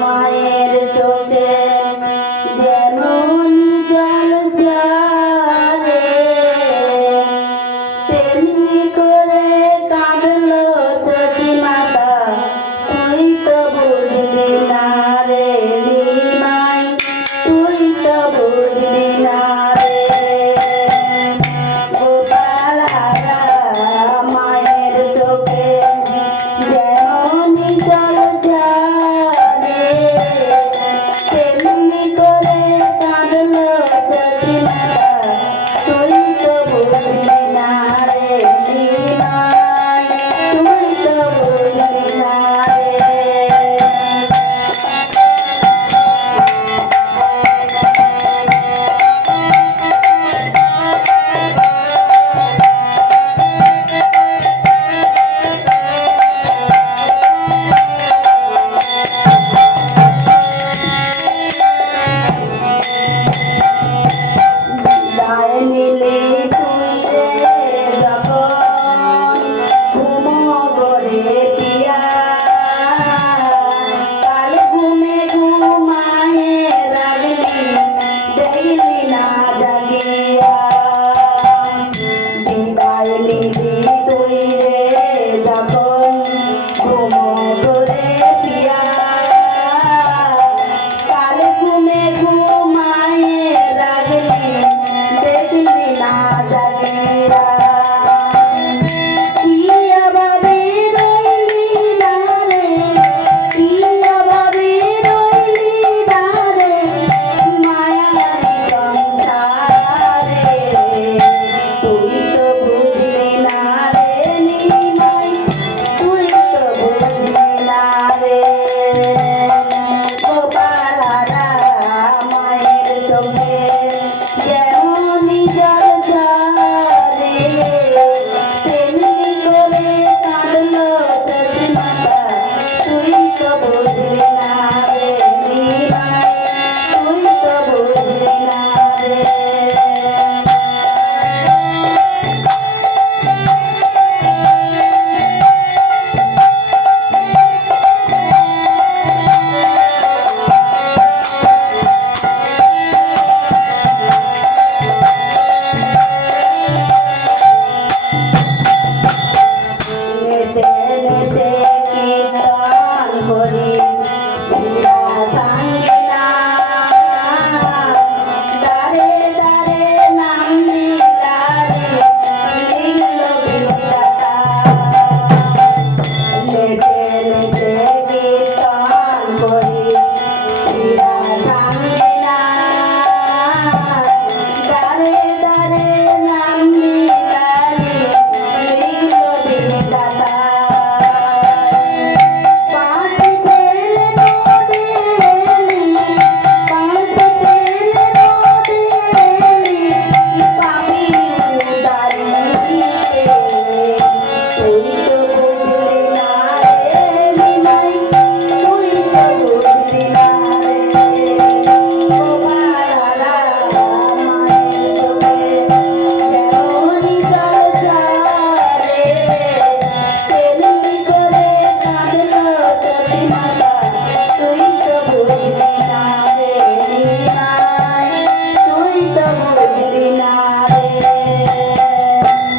মায়ের চোখে যেমন জল ঝরে তেমনি করে কাঁদলো চোখি মাতা তুই তো বুঝলি না রে নিমাই তুই তো বুঝলি না রে গোপালারা মায়ের চোখে যেমন জল ঝরে তেমনি করে কাঁদলো চোখি মাতা তুই তো বুঝলি না রে নিমাই তুই তো বুঝলি না রে দায় নিলে তুই রে যখন ঘুমোবরে পিয়া কাল ঘুমে ঘুমায়ে রাগলি দেখলি না জাগিয়া বিদায় নিলি তুই রে যখন ঘুমোবরে পিয়া কাল ঘুমে ঘুমায়ে রাগলি দেখলি না জাগিয়া কি অভাবে রইলি না রে কি অভাবে রইলি না রে মায়ার সংসারে তুই তো বুঝলি না রে নিমাই তুই তো বুঝলি না রে গোপালারা মায়ের চোখে যেমনি জল ঝরে তেমনি করে কাঁদলো চোখি মাতা তুই তো বুঝলি না রে নিমাই তুই তো বুঝলি না রে নেচে নেচে কীর্তন করিস শিলা সাঙ্গিনা দারে দারে নাম নিলারে লিখল বিধাতা নেচে নেচে কীর্তন করিস